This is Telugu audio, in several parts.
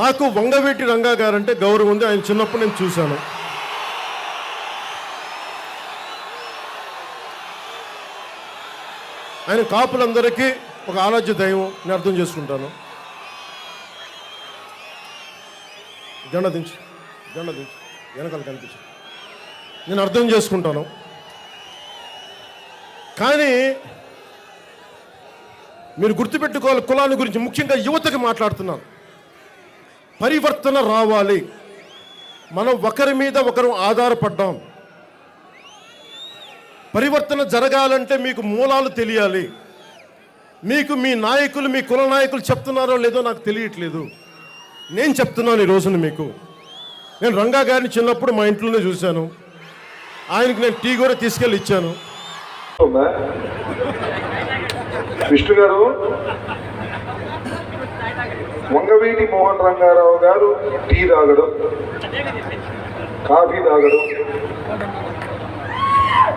నాకు వంగవీటి రంగా గారంటే గౌరవం ఉంది. ఆయన చిన్నప్పుడు నేను చూశాను. ఆయన కాపులందరికీ ఒక ఆరాధ్య దైవం నేను అర్థం చేసుకుంటాను. జెండా దించు వెనకాల కనిపించు. నేను అర్థం చేసుకుంటాను. కానీ మీరు గుర్తుపెట్టుకోవాలి, కులాన్ని గురించి ముఖ్యంగా యువతకి మాట్లాడుతున్నాను. పరివర్తన రావాలి. మనం ఒకరి మీద ఒకరు ఆధారపడ్డాం. పరివర్తన జరగాలంటే మీకు మూలాలు తెలియాలి. మీకు మీ నాయకులు, మీ కుల నాయకులు చెప్తున్నారో లేదో నాకు తెలియట్లేదు. నేను చెప్తున్నాను ఈ రోజున మీకు. నేను రంగా గారిని చిన్నప్పుడు మా ఇంట్లోనే చూశాను. ఆయనకి నేను టీ కూడా తీసుకెళ్ళి ఇచ్చాను. విష్ణు గారు, వంగవీటి మోహన్ రంగారావు గారు టీ తాగడం, కాఫీ తాగడం,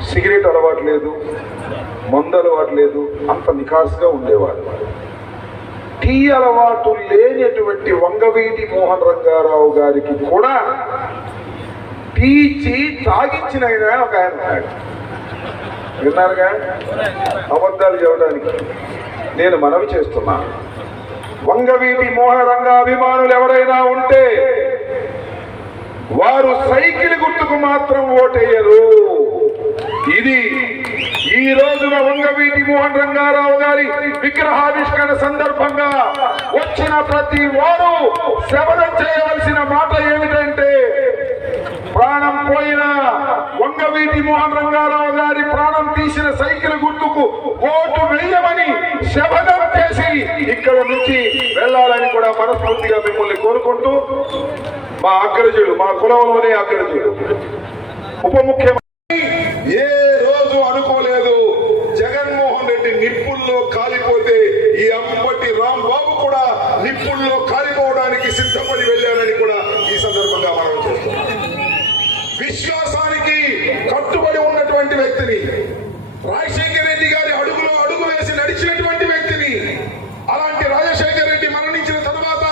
సిగరెట్ అలవాట్లేదు, మందు అలవాట్లేదు, అంత నికాస్గా ఉండేవాడు. టీ అలవాటు లేనటువంటి వంగవీటి మోహన్ రంగారావు గారికి కూడా టీ తాగించిన ఒక ఆయన ఉన్నాడు. విన్నారుగా? అబద్ధాలు చెప్పడానికి నేను మనవి చేస్తున్నాను. వంగవీటి మోహన రంగా అభిమానులు ఎవరైనా ఉంటే వారు సైకిల్ గుర్తుకు మాత్రం ఓటేయరు. ఇది ఈ రోజున వంగవీటి మోహన్ రంగారావు గారి విగ్రహావిష్కరణ సందర్భంగా వచ్చిన ప్రతి వారు శ్రవణం చేయవలసిన మాట ఏమిటంటే, ప్రాణం పోయిన వంగవీటి మోహన్ రంగారావు గారి ప్రాణం తీసిన సైకిల్ గుర్తుకు ఓటు వేయమని శపథం చేసి ఇక్కడ నుంచి వెళ్ళాలని కూడా మనస్ఫూర్తిగా మిమ్మల్ని కోరుకుంటూ, మా అగ్రజుడు, మా కులంలోనే అగ్రజుడు, ఉప ముఖ్యమంత్రి ఏ రోజు అనుకోలేదు జగన్మోహన్ రెడ్డి నిప్పుల్లో కాలిపోతే ఈ అంబటి రాంబాబు కూడా నిప్పుల్లో కాలిపోవడానికి సిద్ధపడి వెళ్ళారని కూడా ఈ సందర్భంగా మనం చూస్తున్నాం. విశ్వాసానికి కట్టుబడి ఉన్నటువంటి వ్యక్తిని, రాజశేఖర రెడ్డి గారి అడుగులో అడుగు వేసి నడిచినటువంటి వ్యక్తిని, అలాంటి రాజశేఖర రెడ్డి మరణించిన తర్వాత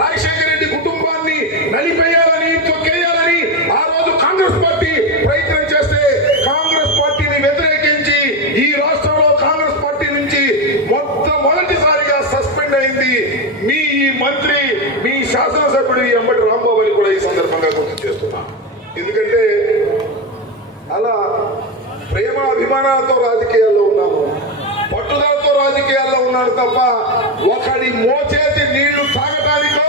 రాజశేఖర రెడ్డి కుటుంబాన్ని నలిపేయాలని, తొక్కేయాలని ఆ రోజు కాంగ్రెస్ పార్టీ ప్రయత్నం చేస్తే కాంగ్రెస్ పార్టీని వ్యతిరేకించి ఈ రాష్ట్రంలో కాంగ్రెస్ పార్టీ నుంచి మొదటిసారిగా సస్పెండ్ అయింది మీ ఈ మంత్రి, మీ శాసనసభ్యుడు అంబటి రాంబాబు అని కూడా ఈ సందర్భంగా గుర్తు చేస్తున్నాను. ఎందుకంటే అలా ప్రేమ అభిమానాలతో రాజకీయాల్లో ఉన్నాము, పట్టుదలతో రాజకీయాల్లో ఉన్నాను తప్ప ఒకడి మోచేతి నీళ్లు తాగడానికో,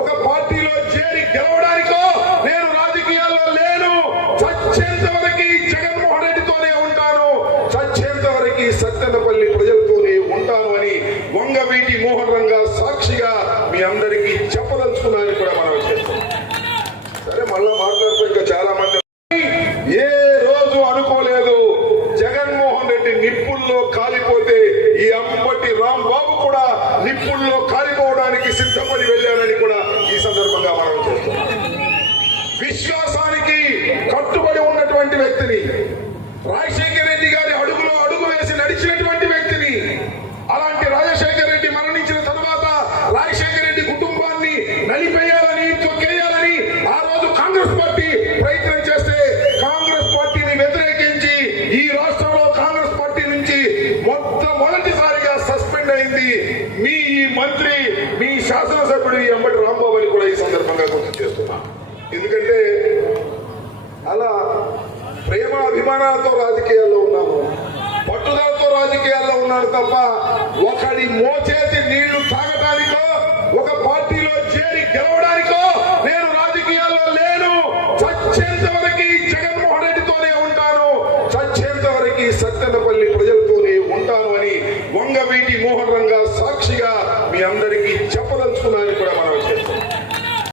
ఒక పార్టీలో చేరి గెలవడానికో నేను రాజకీయాల్లో లేను. చచ్చేంత వరకు జగన్మోహన్ రెడ్డితోనే ఉంటాను, చచ్చేంత వరకు సత్తెనపల్లి ప్రజలతోనే ఉంటాను అని వంగవీటి మోహన్ రంగా సాక్షిగా మీ అందరికీ చెప్పదలుచుకున్నానని కూడా మనం చేస్తాం. సరే, మళ్ళా మాట్లాడుతూ ఇంకా చాలా మంది ఏ రోజు అనుకోలేదు జగన్మోహన్ రెడ్డి నిప్పుల్లో కాలిపోతే ఈ అంబటి రాంబాబు కూడా నిప్పుల్లో కాలిపోవడానికి సిద్ధపడి వెళ్ళారని కూడా ఈ సందర్భంగా మనం చూస్తున్నాం. విశ్వాసానికి కట్టుబడి ఉన్నటువంటి వ్యక్తిని, రాజశేఖర రెడ్డి గారి అడుగులో అడుగు వేసి నడిచినటువంటి వ్యక్తిని, అలాంటి రాజశేఖర రెడ్డి మరణించిన తర్వాత రాజశేఖర రెడ్డి కుటుంబాన్ని నలిపేయాలని, తొక్కేయాలని ఆ రోజు కాంగ్రెస్ పార్టీ ప్రయత్నం చేస్తే కాంగ్రెస్ పార్టీని వ్యతిరేకించి ఈ రాష్ట్రంలో కాంగ్రెస్ పార్టీ నుంచి మొదటిసారిగా సస్పెండ్ అయింది మీ ఈ మంత్రి, మీ శాసనసభ్యుడు అంబటి రాంబాబు అని కూడా ఈ సందర్భంగా గుర్తు చేస్తున్నాను. ఎందుకంటే అలా ప్రేమ అభిమానాలతో రాజకీయాల్లో ఉన్నాము, పట్టుదలతో రాజకీయాల్లో ఉన్నాను తప్ప ఒకడి మోచేతి నీళ్లు తాగడానికో, ఒక పార్టీ